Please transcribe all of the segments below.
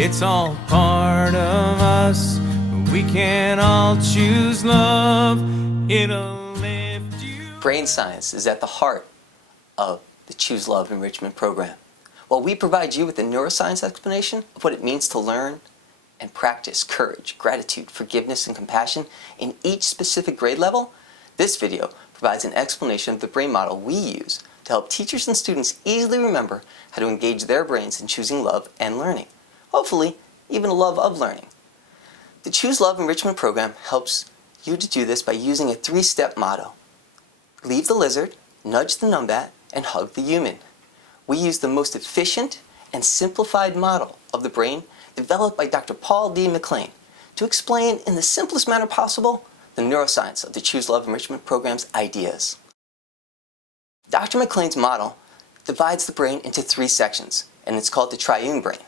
It's all part of us. We can all choose love. It'll lift you. Brain science is at the heart of the Choose Love Enrichment Program. While we provide you with a neuroscience explanation of what it means to learn and practice courage, gratitude, forgiveness, and compassion in each specific grade level, this video provides an explanation of the brain model we use to help teachers and students easily remember how to engage their brains in choosing love and learning. Hopefully, even a love of learning. The Choose Love Enrichment Program helps you to do this by using a 3-step motto. Leave the lizard, nudge the numbat, and hug the human. We use the most efficient and simplified model of the brain developed by Dr. Paul D. McLean to explain in the simplest manner possible the neuroscience of the Choose Love Enrichment Program's ideas. Dr. McLean's model divides the brain into 3 sections, and it's called the triune brain.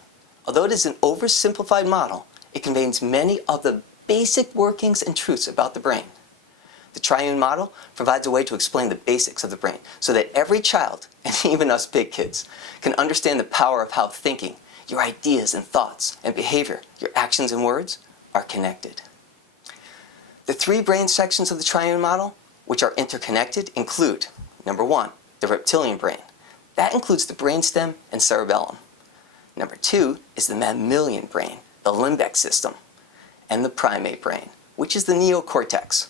Although it is an oversimplified model, it contains many of the basic workings and truths about the brain. The triune model provides a way to explain the basics of the brain so that every child, and even us big kids, can understand the power of how thinking, your ideas and thoughts and behavior, your actions and words, are connected. The 3 brain sections of the triune model, which are interconnected, include, number 1, the reptilian brain. That includes the brainstem and cerebellum. Number 2 is the mammalian brain, the limbic system, and the primate brain, which is the neocortex.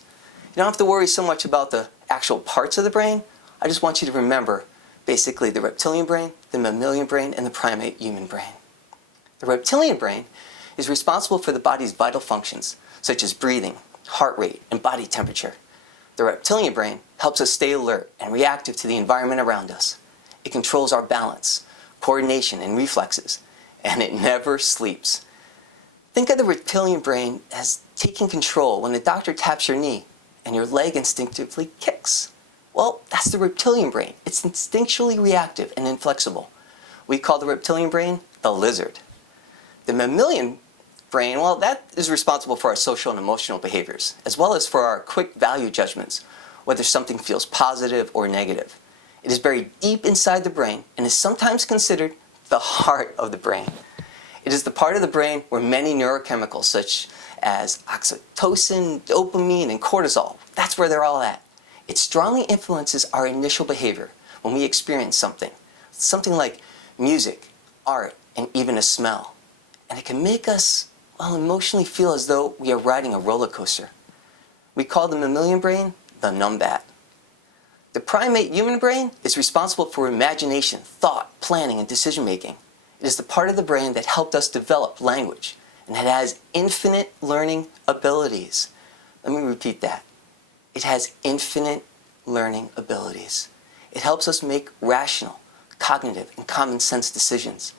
You don't have to worry so much about the actual parts of the brain. I just want you to remember basically the reptilian brain, the mammalian brain, and the primate human brain. The reptilian brain is responsible for the body's vital functions, such as breathing, heart rate, and body temperature. The reptilian brain helps us stay alert and reactive to the environment around us. It controls our balance, coordination, and reflexes, and it never sleeps. Think of the reptilian brain as taking control when the doctor taps your knee and your leg instinctively kicks. Well, that's the reptilian brain. It's instinctually reactive and inflexible. We call the reptilian brain the lizard. The mammalian brain, well, that is responsible for our social and emotional behaviors, as well as for our quick value judgments, whether something feels positive or negative. It is buried deep inside the brain and is sometimes considered the heart of the brain. It is the part of the brain where many neurochemicals such as oxytocin, dopamine, and cortisol, that's where they're all at. It strongly influences our initial behavior when we experience something like music, art, and even a smell. And it can make us, well, emotionally feel as though we are riding a roller coaster. We call the mammalian brain the numbat. The primate human brain is responsible for imagination, thought, planning, and decision-making. It is the part of the brain that helped us develop language, and it has infinite learning abilities. Let me repeat that. It has infinite learning abilities. It helps us make rational, cognitive, and common sense decisions.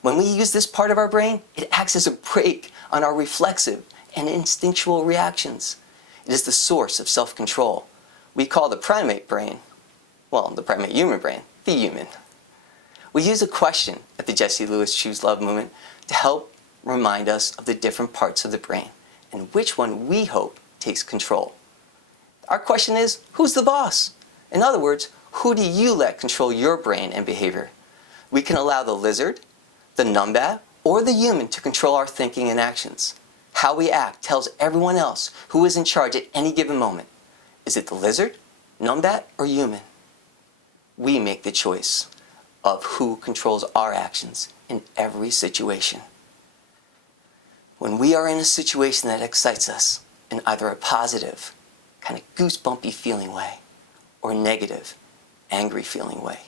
When we use this part of our brain, it acts as a brake on our reflexive and instinctual reactions. It is the source of self-control. We call the primate brain, well, the primate human brain, the human. We use a question at the Jesse Lewis Choose Love movement to help remind us of the different parts of the brain and which one we hope takes control. Our question is, who's the boss? In other words, who do you let control your brain and behavior? We can allow the lizard, the numbat, or the human to control our thinking and actions. How we act tells everyone else who is in charge at any given moment. Is it the lizard, numbat, or human? We make the choice of who controls our actions in every situation. When we are in a situation that excites us in either a positive, kind of goosebumpy feeling way, or negative, angry feeling way,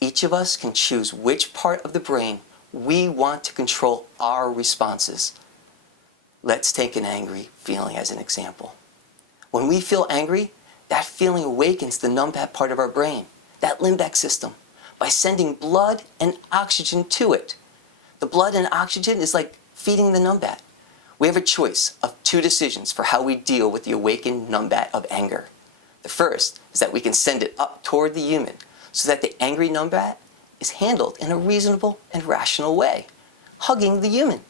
each of us can choose which part of the brain we want to control our responses. Let's take an angry feeling as an example. When we feel angry, that feeling awakens the numbat part of our brain, that limbic system, by sending blood and oxygen to it. The blood and oxygen is like feeding the numbat. We have a choice of 2 decisions for how we deal with the awakened numbat of anger. The first is that we can send it up toward the human so that the angry numbat is handled in a reasonable and rational way, hugging the human.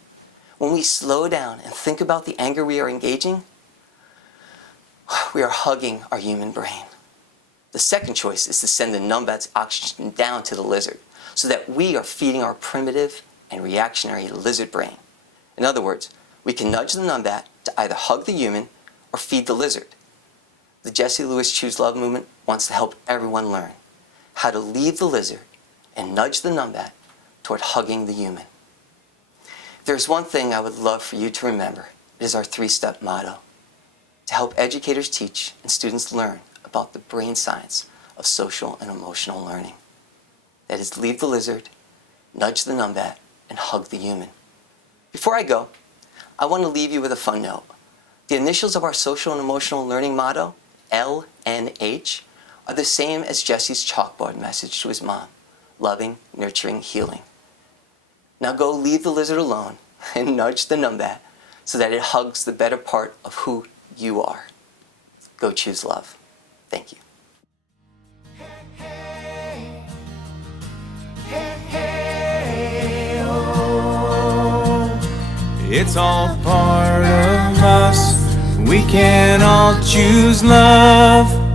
When we slow down and think about the anger we are engaging, we are hugging our human brain. The second choice is to send the numbat's oxygen down to the lizard so that we are feeding our primitive and reactionary lizard brain. In other words, we can nudge the numbat to either hug the human or feed the lizard. The Jesse Lewis Choose Love movement wants to help everyone learn how to leave the lizard and nudge the numbat toward hugging the human. If there's one thing I would love for you to remember, it is our 3-step motto: to help educators teach and students learn about the brain science of social and emotional learning. That is, leave the lizard, nudge the numbat, and hug the human. Before I go, I want to leave you with a fun note. The initials of our social and emotional learning motto, LNH, are the same as Jesse's chalkboard message to his mom: loving, nurturing, healing. Now go leave the lizard alone and nudge the numbat so that it hugs the better part of who you are. Go choose love. Thank you. It's all part of us. We can all choose love.